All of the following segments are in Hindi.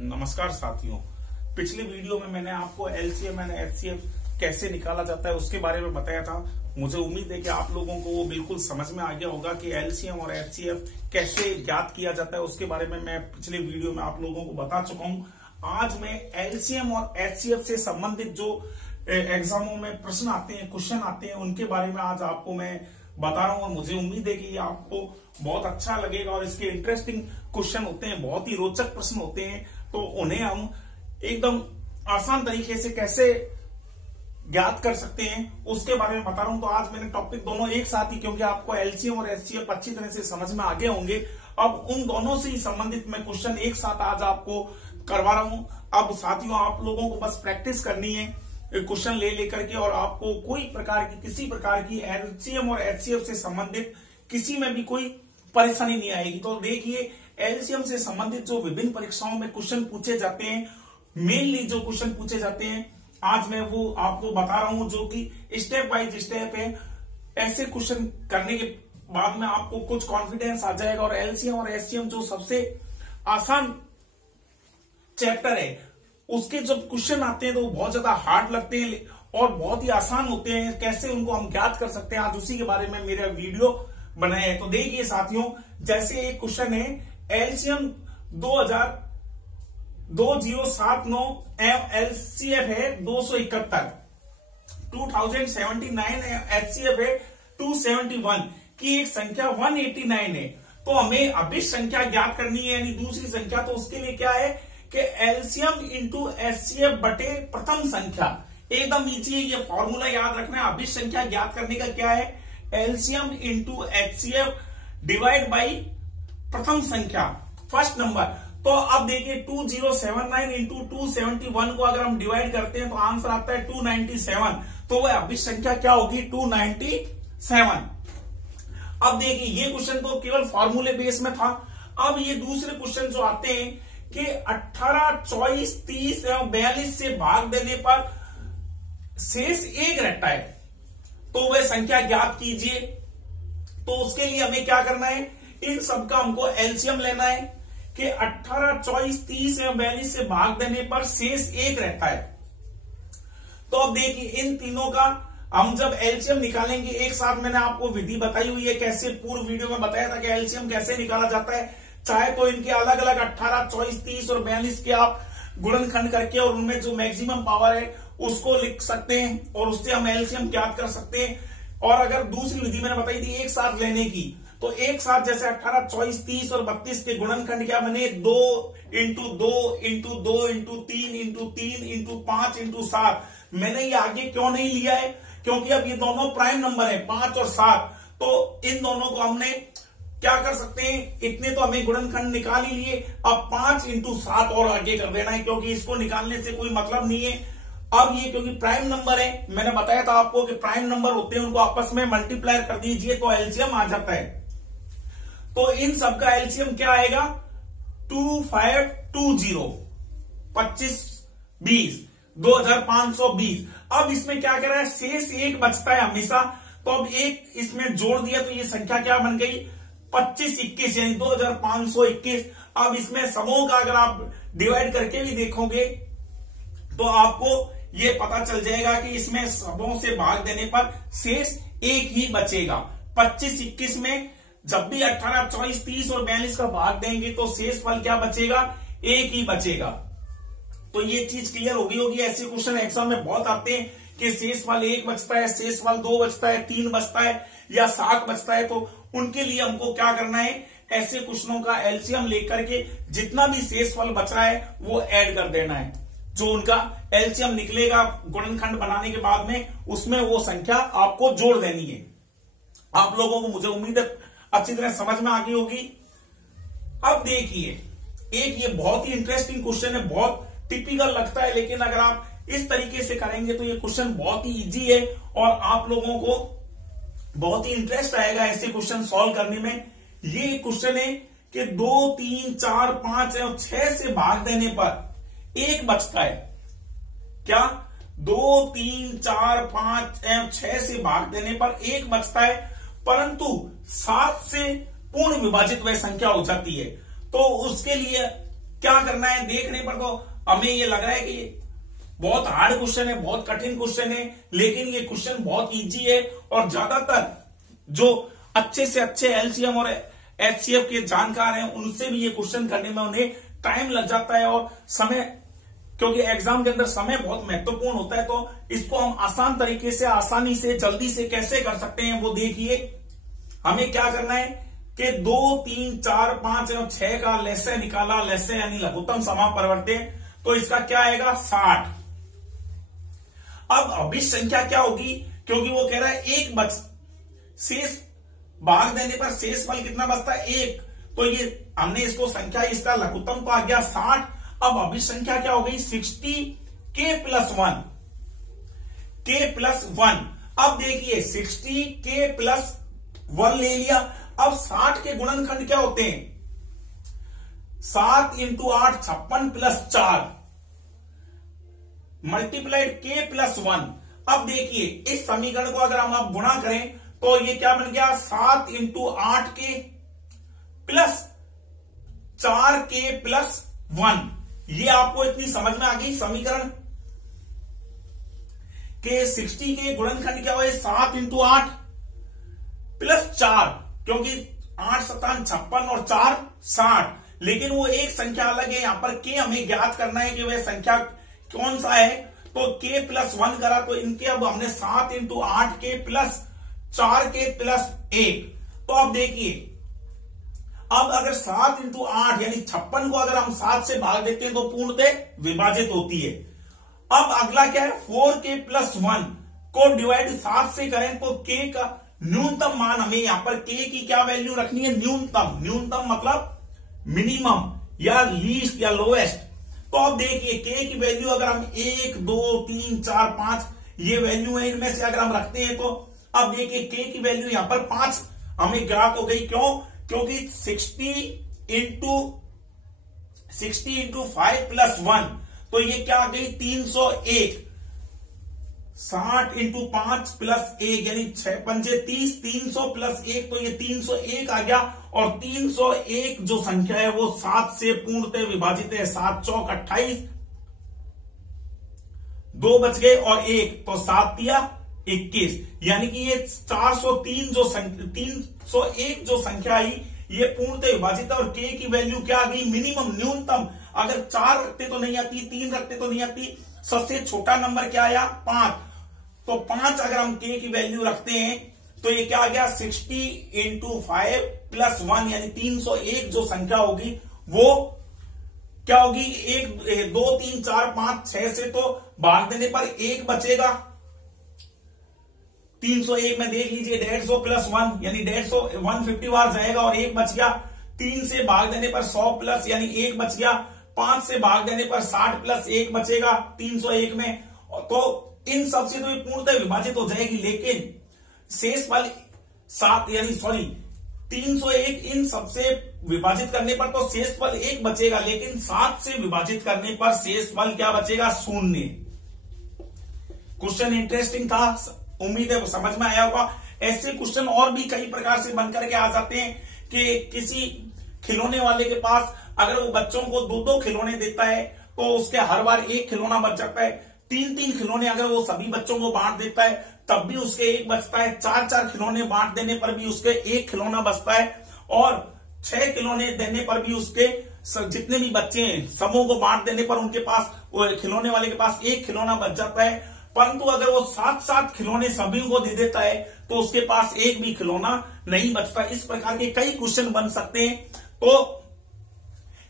नमस्कार साथियों, पिछले वीडियो में मैंने आपको एलसीएम एंड एचसीएफ कैसे निकाला जाता है उसके बारे में बताया था। मुझे उम्मीद है कि आप लोगों को वो बिल्कुल समझ में आ गया होगा कि एलसीएम और एचसीएफ कैसे ज्ञात किया जाता है। उसके बारे में मैं पिछले वीडियो में आप लोगों को बता चुका हूं। आज मैं एलसीएम और एचसीएफ से संबंधित जो एग्जामों में प्रश्न आते हैं, क्वेश्चन आते हैं, उनके बारे में आज आपको मैं बता रहा हूं। और मुझे उम्मीद है कि ये आपको बहुत अच्छा लगेगा और इसके इंटरेस्टिंग क्वेश्चन होते हैं, बहुत ही रोचक प्रश्न होते हैं, तो उन्हें हम एकदम आसान तरीके से कैसे ज्ञात कर सकते हैं उसके बारे में बता रहा हूं। तो आज मैंने टॉपिक दोनों एक साथ ही, क्योंकि आपको एलसीएम और एचसीएफ अच्छी तरह से समझ में आ गए होंगे, अब उन दोनों से ही संबंधित मैं क्वेश्चन एक साथ आज आपको करवा रहा हूं। अब साथियों, आप लोगों को बस प्रैक्टिस करनी है क्वेश्चन ले लेकर के, और आपको कोई प्रकार की किसी प्रकार की एलसीएम और एचसीएफ से संबंधित किसी में भी कोई परेशानी नहीं आएगी। तो देखिए, एलसीएम से संबंधित जो विभिन्न परीक्षाओं में क्वेश्चन पूछे जाते हैं, मेनली जो क्वेश्चन पूछे जाते हैं, आज मैं वो आपको बता रहा हूं, जो कि स्टेप बाय स्टेप है। ऐसे क्वेश्चन करने के बाद में आपको कुछ कॉन्फिडेंस आ जाएगा। और एलसीएम और एचसीएम जो सबसे आसान चैप्टर है, उसके जब क्वेश्चन आते हैं तो वो बहुत ज्यादा हार्ड लगते हैं और बहुत ही आसान होते हैं। कैसे उनको हम ज्ञात कर सकते हैं, आज उसी के बारे में मेरा वीडियो बनाया है। तो देखिए साथियों, जैसे एक क्वेश्चन है, एलसीएम 2079 एलसीएफ है 271, 2079 एचसीएफ है 271 की एक संख्या 189 है। तो हमें अभिष्ट संख्या ज्ञात करनी है, यानी दूसरी संख्या। तो उसके लिए क्या है कि एलसीएम इंटू एचसीएफ बटे प्रथम संख्या। एकदम नीचे ये फॉर्मूला याद रखना है। अभिष्ट संख्या ज्ञात करने का क्या है, LCM into HCF divide by प्रथम संख्या, फर्स्ट नंबर। तो अब देखिए, 2079 इंटू 271 को अगर हम डिवाइड करते हैं तो आंसर आता है 297। तो वह अभिष्ट संख्या क्या होगी, 297। अब देखिए, ये क्वेश्चन तो केवल फॉर्मूले बेस में था। अब ये दूसरे क्वेश्चन जो आते हैं कि 18, 24, 30 एवं 42 से भाग देने पर शेष एक रहता है, तो वह संख्या ज्ञात कीजिए। तो उसके लिए हमें क्या करना है, इन सबका हमको एलसीएम लेना है कि 18, 24, 30 एवं 42 से भाग देने पर शेष एक रहता है। तो अब देखिए, इन तीनों का हम जब एलसीएम निकालेंगे एक साथ, मैंने आपको विधि बताई हुई है, कैसे पूर्व वीडियो में बताया था कि एलसीएम कैसे निकाला जाता है। चाहे तो इनके अलग अलग 18, 24, 30 और 42 के आप गुणनखंड करके और उनमें जो मैक्सिमम पावर है उसको लिख सकते हैं और उससे हम एलसीएम ज्ञात कर सकते हैं। और अगर दूसरी विधि मैंने बताई थी एक साथ लेने की, तो एक साथ जैसे 18, 24, 30 और 32 के गुणनखंड क्या बने, 2 into 2 into 2 into 3 into 3 into 5 into 7। मैंने ये आगे क्यों नहीं लिया है, क्योंकि अब ये दोनों प्राइम नंबर है, 5 और 7। तो इन दोनों को हमने क्या कर सकते हैं, इतने तो हमें गुणनखंड निकाल ही लिए, अब 5 इंटू 7 और आगे कर देना है, क्योंकि इसको निकालने से कोई मतलब नहीं है। अब ये क्योंकि प्राइम नंबर है, मैंने बताया था आपको कि प्राइम नंबर होते हैं, उनको आपस में मल्टीप्लाई कर दीजिए तो एलसीएम आ जाता है। तो इन सबका एलसीएम क्या आएगा, 2520, 25 20, 2520। अब इसमें क्या कह रहा है, शेष एक बचता है हमेशा, तो अब एक इसमें जोड़ दिया तो ये संख्या क्या बन गई, 2521, यानी 2521। अब इसमें समूह का अगर आप डिवाइड करके भी देखोगे तो आपको ये पता चल जाएगा कि इसमें सबों से भाग देने पर शेष एक ही बचेगा। 2521 में जब भी 18, 24, 30 और 42 का भाग देंगे तो शेष फल क्या बचेगा, एक ही बचेगा। तो ये चीज क्लियर होगी। ऐसे क्वेश्चन एग्जाम में बहुत आते हैं कि शेष फल 1 बचता है, शेष फल 2 बचता है, 3 बचता है या 7 बचता है। तो उनके लिए हमको क्या करना है, ऐसे क्वेश्चनों का एलसीएम लेकर के जितना भी शेष फल बच रहा है वो ऐड कर देना है। जो उनका एलसीएम निकलेगा गुणनखंड बनाने के बाद में, उसमें वो संख्या आपको जोड़ देनी है। आप लोगों को मुझे उम्मीद है अच्छी तरह समझ में आ गई होगी। अब देखिए, एक ये बहुत ही इंटरेस्टिंग क्वेश्चन है, बहुत टिपिकल लगता है, लेकिन अगर आप इस तरीके से करेंगे तो ये क्वेश्चन बहुत ही इजी है और आप लोगों को बहुत ही इंटरेस्ट आएगा ऐसे क्वेश्चन सॉल्व करने में। ये क्वेश्चन है कि 2, 3, 4, 5 और 6 से भाग देने पर एक बचता है। क्या, 2, 3, 4, 5 एवं 6 से भाग देने पर एक बचता है, परंतु 7 से पूर्ण विभाजित वह संख्या हो जाती है। तो उसके लिए क्या करना है देखने पर तो हमें ये लग रहा है कि बहुत हार्ड क्वेश्चन है, बहुत कठिन क्वेश्चन है, लेकिन ये क्वेश्चन बहुत इजी है और ज्यादातर जो अच्छे से अच्छे एलसीएम और एचसीएफ के जानकार हैं उनसे भी ये क्वेश्चन करने में उन्हें टाइम लग जाता है और समय, क्योंकि एग्जाम के अंदर समय बहुत महत्वपूर्ण होता है। तो इसको हम आसान तरीके से, आसानी से, जल्दी से कैसे कर सकते हैं वो देखिए। हमें क्या करना है कि 2, 3, 4, 5 और 6 का लस्य निकाला, लस्य यानी लघुत्तम समापरिवर्त्य, तो इसका क्या आएगा 60। अब अभिष्ट संख्या क्या होगी, क्योंकि वो कह रहा है एक बच, शेष भाग देने पर शेष फल कितना बचता है 1, तो ये हमने इसको संख्या, इसका लघुत्तम तो आ गया 60। अब अभिष्ट संख्या क्या हो गई 60 k + 1, k + 1। अब देखिए 60 k + 1 ले लिया। अब 60 के गुणनखंड क्या होते हैं 7 × 8 56 + 4 मल्टीप्लाइड k + 1। अब देखिए इस समीकरण को अगर हम आप गुणा करें तो ये क्या बन गया 7 × 8k + 4k + 1। ये आपको इतनी समझ में आ गई समीकरण के 60 के गुणनखंड क्या हुए 7 × 8 + 4, क्योंकि 8 × 7 = 56 और 4 60, लेकिन वो एक संख्या अलग है। यहां पर k हमें ज्ञात करना है कि वह संख्या कौन सा है, तो k + 1 करा तो इनके अब हमने 7 × 8k + 4k + 1। तो अब देखिए, अब अगर 7 × 8 यानी 56 को अगर हम 7 से भाग देते हैं तो पूर्णतः विभाजित होती है। अब अगला क्या है 4k + 1 को डिवाइड 7 से करें तो k का न्यूनतम मान, हमें यहां पर k की क्या वैल्यू रखनी है न्यूनतम, न्यूनतम मतलब मिनिमम या लीस्ट या लोएस्ट। तो अब देखिए k की वैल्यू अगर हम 1, 2, 3, 4, 5 ये वैल्यू है, इनमें से अगर हम रखते हैं तो अब देखिए k की वैल्यू यहां पर 5 हमें ज्ञात हो गई। क्यों, क्योंकि 60 × 5 + 1, तो ये क्या आ गई 301। 60 × 5 + 1 यानी 6 पंजे 30, 300 + 1, तो ये 301 आ गया। और 301 जो संख्या है वो 7 से पूर्णतः विभाजित है। 7 चौक 28, 2 बच गए और 1, तो 7 तिया 21, यानी कि ये 403 जो 301 जो संख्या आई ये पूर्णतः विभाजित है। और k की वैल्यू क्या आ गई मिनिमम, न्यूनतम। अगर 4 रखते तो नहीं आती, 3 रखते तो नहीं आती, सबसे छोटा नंबर क्या आया 5, तो 5 अगर हम k की वैल्यू रखते हैं तो ये क्या आ गया 60 × 5 + 1 यानी 301 जो संख्या होगी वो क्या होगी 1, 2, 3, 4, 5, 6 से तो भाग देने पर 1 बचेगा। 301 में देख लीजिए 150 + 1 यानी 150 150 बार जाएगा और 1 बच गया। 3 से भाग देने पर 100 प्लस यानी 1 बच गया। 5 से भाग देने पर 60 + 1 बचेगा 301 में। तो इन सबसे तो ये पूर्णतः विभाजित हो जाएगी, लेकिन शेष फल 7 यानी 301 इन सबसे विभाजित करने पर तो शेष फल 1 बचेगा, लेकिन 7 से विभाजित करने पर शेष फल क्या बचेगा 0। क्वेश्चन इंटरेस्टिंग था, उम्मीद है वो समझ में आया होगा। ऐसे क्वेश्चन और भी कई प्रकार से बनकर के आ जाते हैं कि किसी खिलौने वाले के पास अगर वो बच्चों को 2-2 खिलौने देता है तो उसके हर बार 1 खिलौना बच जाता है। 3-3 खिलौने अगर वो सभी बच्चों को बांट देता है तब भी उसके 1 बचता है। 4-4 खिलौने बांट देने पर भी उसके 1 खिलौना बचता है, और 6 खिलौने देने पर भी उसके जितने भी बच्चे हैं सबों को बांट देने पर उनके पास, खिलौने वाले के पास 1 खिलौना बच जाता है। परंतु अगर वो 7-7 खिलौने सभी को दे देता है तो उसके पास 1 भी खिलौना नहीं बचता। इस प्रकार के कई क्वेश्चन बन सकते हैं। तो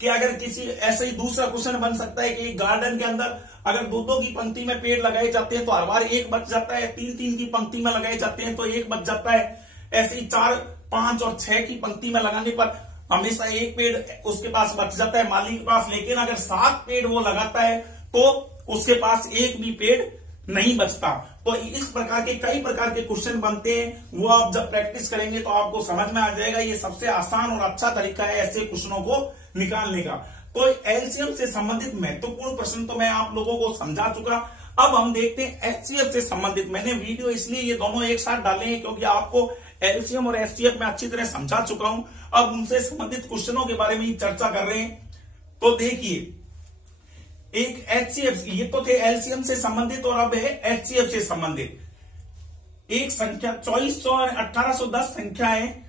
कि अगर किसी ऐसे ही दूसरा क्वेश्चन बन सकता है कि गार्डन के अंदर अगर 2-2 की पंक्ति में पेड़ लगाए जाते हैं तो हर बार 1 बच जाता है। 3-3 की पंक्ति में लगाए जाते हैं तो 1 बच जाता है। ऐसे ही 4, 5 और 6 की पंक्ति में लगाने पर हमेशा 1 पेड़ उसके पास बच जाता है माली के पास। लेकिन अगर 7 पेड़ वो लगाता है तो उसके पास 1 भी पेड़ नहीं बचता। तो इस प्रकार के कई प्रकार के क्वेश्चन बनते हैं, वो आप जब प्रैक्टिस करेंगे तो आपको समझ में आ जाएगा। ये सबसे आसान और अच्छा तरीका है ऐसे क्वेश्चनों को निकालने का। तो एलसीएम से संबंधित महत्वपूर्ण प्रश्न तो मैं आप लोगों को समझा चुका। अब हम देखते हैं एचसीएफ से संबंधित। मैंने वीडियो इसलिए ये दोनों एक साथ डाले हैं क्योंकि आपको एलसीएम और एचसीएफ में अच्छी तरह समझा चुका हूं। अब उनसे संबंधित क्वेश्चनों के बारे में ही चर्चा कर रहे हैं। तो देखिए एक HCF, ये तो थे एलसीएम से संबंधित और अब है HCF से संबंधित। एक संख्या 2400 और 1810 संख्या है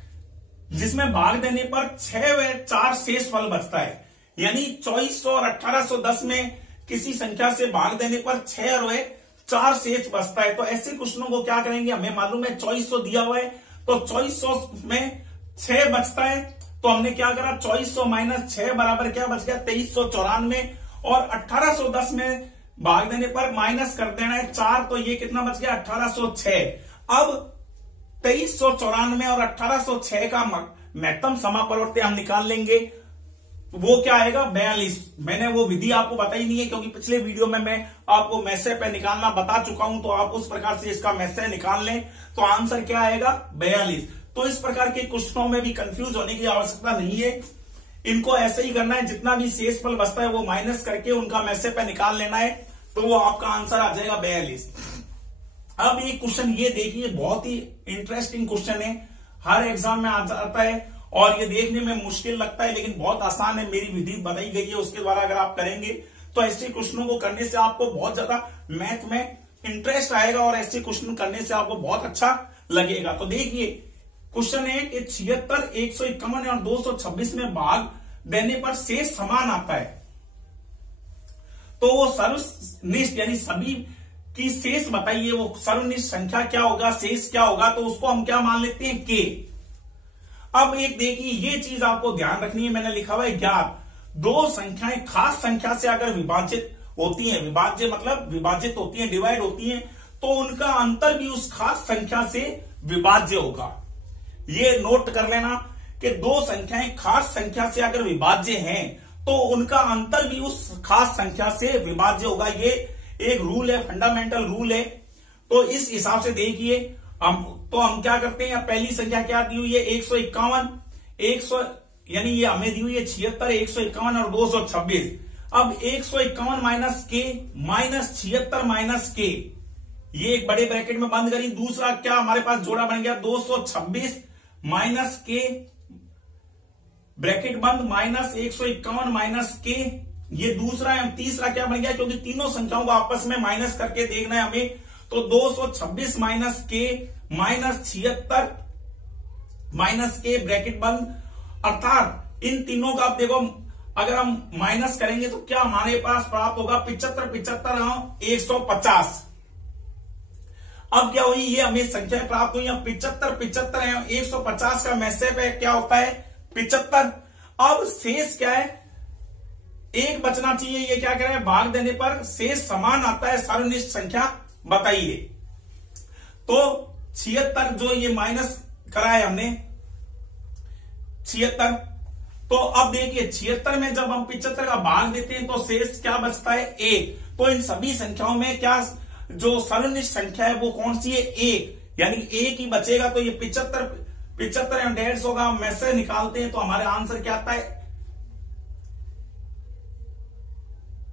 जिसमें भाग देने पर 6 व 4 शेष फल बचता है। यानी 2400 और 1810 में किसी संख्या से भाग देने पर 6 और 4 शेष बचता है। तो ऐसे क्वेश्चनों को क्या करेंगे, हमें मालूम है 2400 दिया हुआ है तो 2400 में 6 बचता है, तो हमने क्या करा 2400 माइनस 6 बराबर क्या बच गया 2394, और 1810 में भाग देने पर माइनस कर देना है 4, तो ये कितना बच गया 1806। अब 2394 और 1806 का महत्तम समापवर्ती हम निकाल लेंगे, वो क्या आएगा 42। मैंने वो विधि आपको बताई नहीं है क्योंकि पिछले वीडियो में मैं आपको मैसे पे निकालना बता चुका हूं, तो आप उस प्रकार से इसका मैसे निकाल लें तो आंसर क्या आएगा 42। तो इस प्रकार के क्वेश्चनों में भी कंफ्यूज होने की आवश्यकता नहीं है, इनको ऐसे ही करना है, जितना भी शेष फल बचता है वो माइनस करके उनका मैसे पे निकाल लेना है, तो वो आपका आंसर आ जाएगा 42। अब ये क्वेश्चन ये देखिए बहुत ही इंटरेस्टिंग क्वेश्चन है, हर एग्जाम में आ जाता है और ये देखने में मुश्किल लगता है लेकिन बहुत आसान है। मेरी विधि बताई गई है, उसके द्वारा अगर आप करेंगे तो ऐसे क्वेश्चनों को करने से आपको बहुत ज्यादा मैथ में इंटरेस्ट आएगा और ऐसे क्वेश्चन करने से आपको बहुत अच्छा लगेगा। तो देखिए क्वेश्चन है कि 76, 151 और 226 में भाग देने पर शेष समान आता है, तो वो सर्वनिष्ठ यानी सभी की शेष बताइए, वो सर्वनिष्ठ संख्या क्या होगा, शेष क्या होगा, तो उसको हम क्या मान लेते हैं के। अब एक देखिए ये चीज आपको ध्यान रखनी है, मैंने लिखा हुआ है ज्ञात दो संख्याएं खास संख्या से अगर विभाजित होती हैं, विभाज्य मतलब विभाजित होती हैं, डिवाइड होती हैं, तो उनका अंतर भी उस खास संख्या से विभाज्य होगा। ये नोट कर लेना कि दो संख्याएं खास संख्या से अगर विभाज्य हैं तो उनका अंतर भी उस खास संख्या से विभाज्य होगा। ये एक रूल है, फंडामेंटल रूल है। तो इस हिसाब से देखिए हम क्या करते हैं, पहली संख्या क्या दी हुई है 151, 100 यानी ये हमें दी हुई है 76, 151 और 226। अब 151 माइनस के माइनस 76 माइनस के, ये एक बड़े ब्रैकेट में बंद करी। दूसरा क्या हमारे पास जोड़ा बन गया 226 माइनस के ब्रैकेट बंद माइनस 151 माइनस के, ये दूसरा है। तीसरा क्या बन गया, क्योंकि तीनों संख्याओं को आपस में माइनस करके देखना है हमें, तो 226 माइनस के माइनस 76 माइनस के ब्रैकेट बंद, अर्थात इन तीनों का आप देखो अगर हम माइनस करेंगे तो क्या हमारे पास प्राप्त होगा 75, 75 150। अब क्या हुई, ये हमें संख्या प्राप्त हुई 75, 75 150 का मैसे पे क्या होता है 75। अब शेष क्या है, एक बचना चाहिए, ये क्या कह रहे हैं भाग देने पर शेष समान आता है, सर्वनिष्ठ संख्या बताइए। तो 76 जो ये माइनस करा है हमने 76, तो अब देखिए 76 में जब हम 75 का भाग देते हैं तो शेष क्या बचता है 1। तो इन सभी संख्याओं में क्या जो सर्वनिष्ठ संख्या है वो कौन सी है 1, यानी 1 ही बचेगा। तो ये 75 या 150 होगा, हम मैसे निकालते हैं तो हमारे आंसर क्या आता है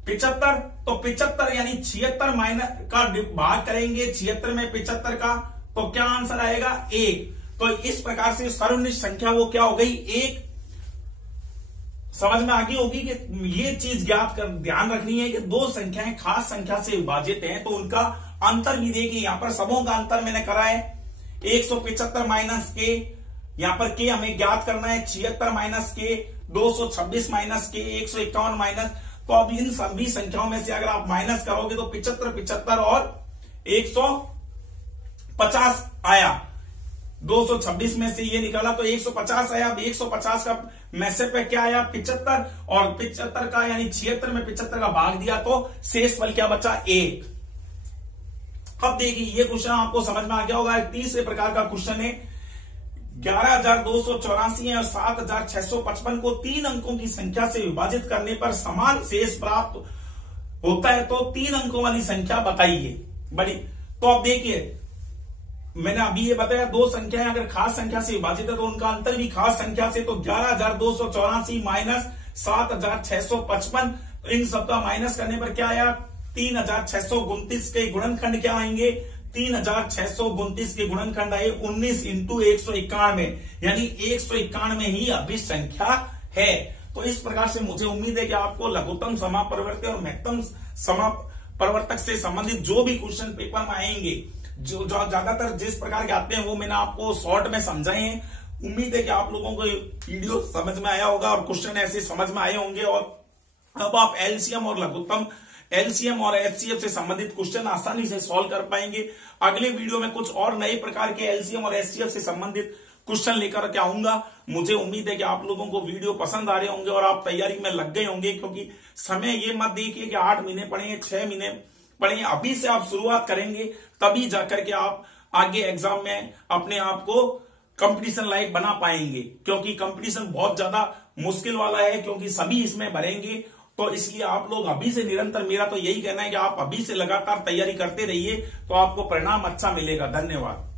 75। तो 75 यानी 76 माइनस का भाग करेंगे 76 में 75 का, तो क्या आंसर आएगा 1। तो इस प्रकार से सर्वनिष्ठ संख्या वो क्या हो गई 1। समझ में आ गई होगी कि ये चीज ज्ञात कर ध्यान रखनी है कि दो संख्याएं खास संख्या से विभाजित हैं तो उनका अंतर भी देखिए, यहां पर सबों का अंतर मैंने करा है 175 माइनस के, यहां पर के हमें ज्ञात करना है 76 माइनस के, 226 माइनस के, 151 माइनस। तो अब इन सभी संख्याओं में से अगर आप माइनस करोगे तो 75, 75 और 150 आया, 226 में से ये निकाला तो 150 आया। अब 150 का मैसे पे क्या आया 75, और 75 का यानी 76 में 75 का भाग दिया तो शेष फल क्या बचा 1। अब देखिए ये क्वेश्चन आपको समझ में आ गया होगा। तीसरे प्रकार का क्वेश्चन है 11,284 और 7,655 को 3 अंकों की संख्या से विभाजित करने पर समान शेष प्राप्त होता है, तो 3 अंकों वाली संख्या बताइए बड़ी। तो अब देखिए मैंने अभी ये बताया दो संख्याएं अगर खास संख्या से विभाजित है तो उनका अंतर भी खास संख्या से, तो 11,284 माइनस 7,655, इन सबका माइनस करने पर क्या आया 3,629 के गुणनखंड क्या आएंगे 3,629 के गुणनखंड आए 19 × 191, यानी 191 ही अभिष्ट संख्या है। तो इस प्रकार से मुझे उम्मीद है कि आपको लघुत्तम समापरिवर्तक और महत्तम समापरिवर्तक से संबंधित जो भी क्वेश्चन पेपर में आएंगे, जो ज्यादातर जिस प्रकार के आते हैं वो मैंने आपको शॉर्ट में समझाए हैं। उम्मीद है कि आप लोगों को वीडियो समझ में आया होगा और क्वेश्चन ऐसे समझ में आए होंगे, और अब आप एलसीएम और लघुत्तम, एलसीएम और एचसीएफ से संबंधित क्वेश्चन आसानी से सॉल्व कर पाएंगे। अगले वीडियो में कुछ और नए प्रकार के एलसीएम और एचसीएफ से संबंधित क्वेश्चन लेकर के आऊंगा। मुझे उम्मीद है कि आप लोगों को वीडियो पसंद आ रहे होंगे और आप तैयारी में लग गए होंगे, क्योंकि समय ये मत देखिए कि 8 महीने पढ़े, 6 महीने पढ़े। अभी से आप शुरुआत करेंगे तभी जाकर के आप आगे एग्जाम में अपने आप को कंपटीशन लायक बना पाएंगे, क्योंकि कंपटीशन बहुत ज्यादा मुश्किल वाला है, क्योंकि सभी इसमें भरेंगे। तो इसलिए आप लोग अभी से निरंतर, मेरा तो यही कहना है कि आप अभी से लगातार तैयारी करते रहिए, तो आपको परिणाम अच्छा मिलेगा। धन्यवाद।